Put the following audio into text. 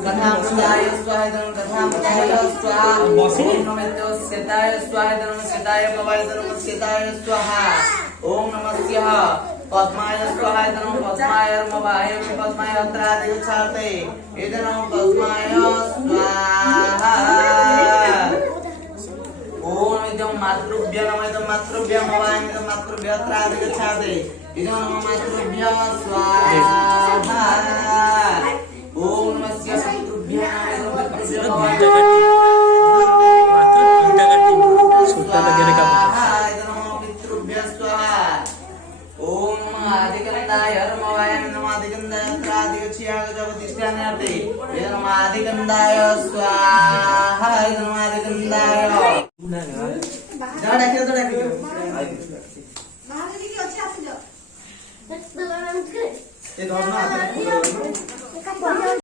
कथामृताय स्वाहा कथामृताय स्वाहा ओम नमः सीताय स्वाहा नमः सीताय भवाय नमः सीताय स्वाहा ओम नमः पद्माय स्वाहा नमः पद्माय भवाय पद्माय अत्रादि उच्चारते इदं पद्माय स्वाहा ओम इदं मातृभ्य नमः इदं मातृभ्य भवाय इदं मातृभ्य अत्रादि उच्चारते इदं नमः मातृभ्य स्वाहा ओम नमस्य शत्रुभ्य पितृभ्य स्वाहा ओम आदिगंधाय रमवाय नमः आदिगंधाय त्रादिगच्छियाग जगतिष्ठानार्थे नमः आदिगंधाय स्वाहा नमः आदिगंधाय डाकियो बाहर की अच्छा आसिलो ए धर्म